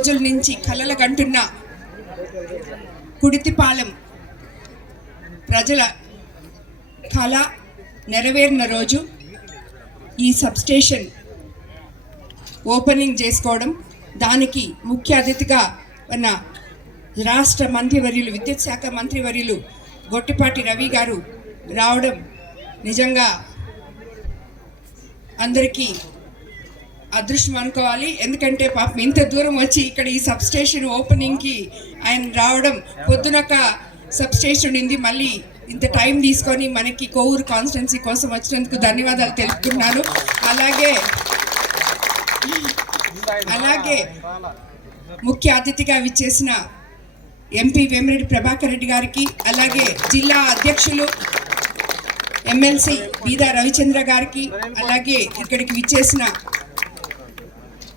రోజుల నుంచి కలల కంటున్న కుడితిపాలెం ప్రజల కళ నెరవేరిన రోజు ఈ సబ్స్టేషన్ ఓపెనింగ్ చేసుకోవడం దానికి ముఖ్య అతిథిగా ఉన్న రాష్ట్ర మంత్రివర్యులు విద్యుత్ శాఖ మంత్రివర్యులు గొట్టిపాటి రవి గారు రావడం నిజంగా అందరికీ అదృష్టం అనుకోవాలి. ఎందుకంటే పాపం ఇంత దూరం వచ్చి ఇక్కడ ఈ సబ్ స్టేషన్ ఓపెనింగ్కి ఆయన రావడం పొద్దునొక సబ్ స్టేషన్ ఉంది. మళ్ళీ ఇంత టైం తీసుకొని మనకి కోవూరు కాన్స్టిట్యున్సీ కోసం వచ్చినందుకు ధన్యవాదాలు తెలుపుతున్నాను. అలాగే అలాగే ముఖ్య అతిథిగా విచ్చేసిన ఎంపీ వేమిరెడ్డి ప్రభాకర్ రెడ్డి గారికి అలాగే జిల్లా అధ్యక్షులు ఎమ్మెల్సీ బీదా రవిచంద్ర గారికి అలాగే ఇక్కడికి విచ్చేసిన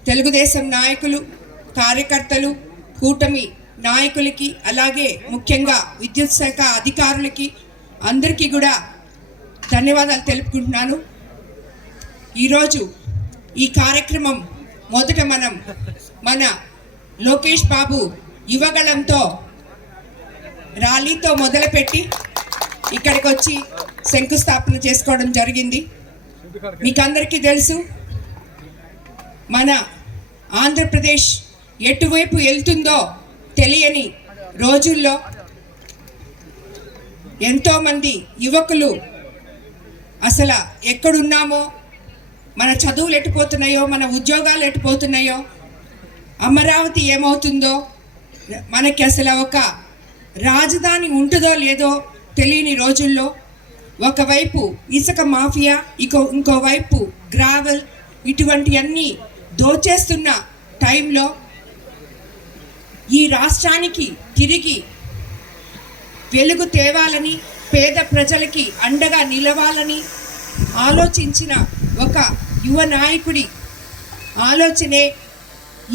తెలుగుదేశం నాయకులు కార్యకర్తలు కూటమి నాయకులకి అలాగే ముఖ్యంగా విద్యుత్ శాఖ అధికారులకి అందరికీ కూడా ధన్యవాదాలు తెలుపుకుంటున్నాను. ఈరోజు ఈ కార్యక్రమం మొదట మనం మన లోకేష్ బాబు యువగళంతో ర్యాలీతో మొదలుపెట్టి ఇక్కడికి వచ్చి శంకుస్థాపన చేసుకోవడం జరిగింది. మీకు అందరికీ తెలుసు మన ఆంధ్రప్రదేశ్ ఎటువైపు వెళ్తుందో తెలియని రోజుల్లో ఎంతోమంది యువకులు అసలు ఎక్కడున్నామో మన చదువులు ఎటుపోతున్నాయో మన ఉద్యోగాలు ఎటుపోతున్నాయో అమరావతి ఏమవుతుందో మనకి అసలు ఒక రాజధాని ఉంటుందో లేదో తెలియని రోజుల్లో ఒకవైపు ఇసుక మాఫియా ఇకో ఇంకోవైపు గ్రావెల్ ఇటువంటివన్నీ దోచేస్తున్న టైంలో ఈ రాష్ట్రానికి తిరిగి వెలుగు తేవాలని పేద ప్రజలకి అండగా నిలవాలని ఆలోచించిన ఒక యువ నాయకుడి ఆలోచనే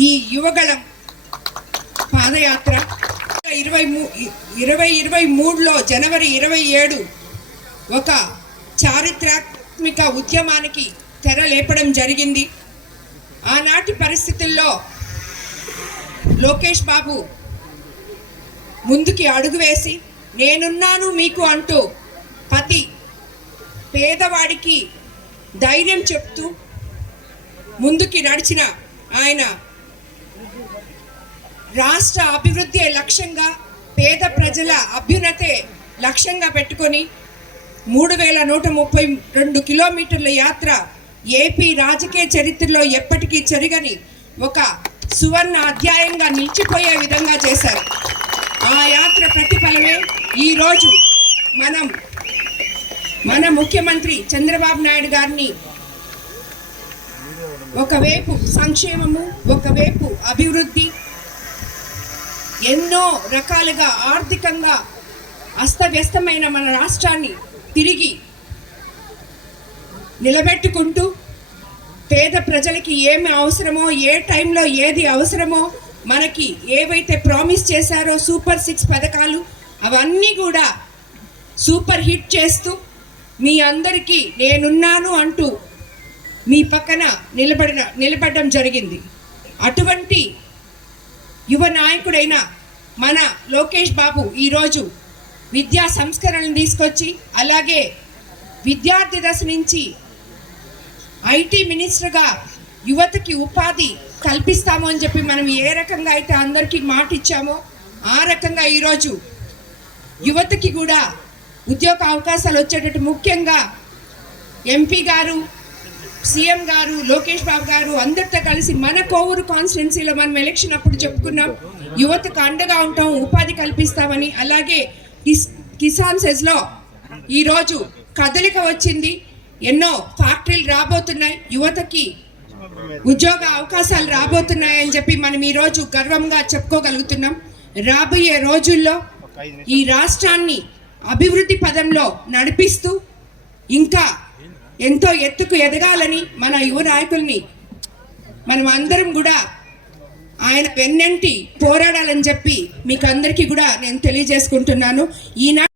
ఈ యువగళం పాదయాత్ర. ఇరవై మూ ఇరవై ఇరవై మూడులో జనవరి ఇరవై ఏడు ఒక చారిత్రాత్మక ఉద్యమానికి తెర లేపడం జరిగింది. ఆనాటి పరిస్థితుల్లో లోకేష్ బాబు ముందుకి అడుగు వేసి నేనున్నాను మీకు అంటూ పతి పేదవాడికి ధైర్యం చెప్తూ ముందుకి నడిచిన ఆయన రాష్ట్ర అభివృద్ధి లక్ష్యంగా పేద ప్రజల అభ్యున్నతే లక్ష్యంగా పెట్టుకొని మూడు వేల నూట ముప్పై రెండు కిలోమీటర్ల యాత్ర ఏపీ రాజకీయ చరిత్రలో ఎప్పటికీ చెరగని ఒక సువర్ణ అధ్యాయంగా నిలిచిపోయే విధంగా చేశారు. ఆ యాత్ర ప్రతిఫలమే ఈరోజు మనం మన ముఖ్యమంత్రి చంద్రబాబు నాయుడు గారిని ఒకవైపు సంక్షేమము ఒకవైపు అభివృద్ధి ఎన్నో రకాలుగా ఆర్థికంగా అస్తవ్యస్తమైన మన రాష్ట్రాన్ని తిరిగి నిలబెట్టుకుంటూ పేద ప్రజలకి ఏమి అవసరమో ఏ టైంలో ఏది అవసరమో మనకి ఏవైతే ప్రామిస్ చేశారో సూపర్ సిక్స్ పథకాలు అవన్నీ కూడా సూపర్ హిట్ చేస్తూ మీ అందరికీ నేనున్నాను అంటూ మీ పక్కన నిలబడిన నిలబడడం జరిగింది. అటువంటి యువ నాయకుడైన మన లోకేష్ బాబు ఈరోజు విద్యా సంస్కరణలు తీసుకొచ్చి అలాగే విద్యార్థి దశ నుంచి ఐటీ మినిస్టర్గా యువతకి ఉపాధి కల్పిస్తాము అని చెప్పి మనం ఏ రకంగా అయితే అందరికీ మాట ఇచ్చామో ఆ రకంగా ఈరోజు యువతకి కూడా ఉద్యోగ అవకాశాలు వచ్చేటట్టు ముఖ్యంగా ఎంపీ గారు సీఎం గారు లోకేష్ బాబు గారు అందరితో కలిసి మన కోవూరు కాన్స్టిట్యున్సీలో మనం ఎలక్షన్ అప్పుడు చెప్పుకున్నాం యువతకు అండగా ఉంటాం ఉపాధి కల్పిస్తామని. అలాగే కిస్ కిసాన్ సెజ్లో ఈరోజు కదలిక వచ్చింది. ఎన్నో ఫ్యాక్టరీలు రాబోతున్నాయి యువతకి ఉద్యోగ అవకాశాలు రాబోతున్నాయని చెప్పి మనం ఈరోజు గర్వంగా చెప్పుకోగలుగుతున్నాం. రాబోయే రోజుల్లో ఈ రాష్ట్రాన్ని అభివృద్ధి పదంలో నడిపిస్తూ ఇంకా ఎంతో ఎత్తుకు ఎదగాలని మన యువ నాయకుల్ని మనం అందరం కూడా ఆయన వెన్నంటి పోరాడాలని చెప్పి మీకు అందరికీ కూడా నేను తెలియజేసుకుంటున్నాను. ఈనాడు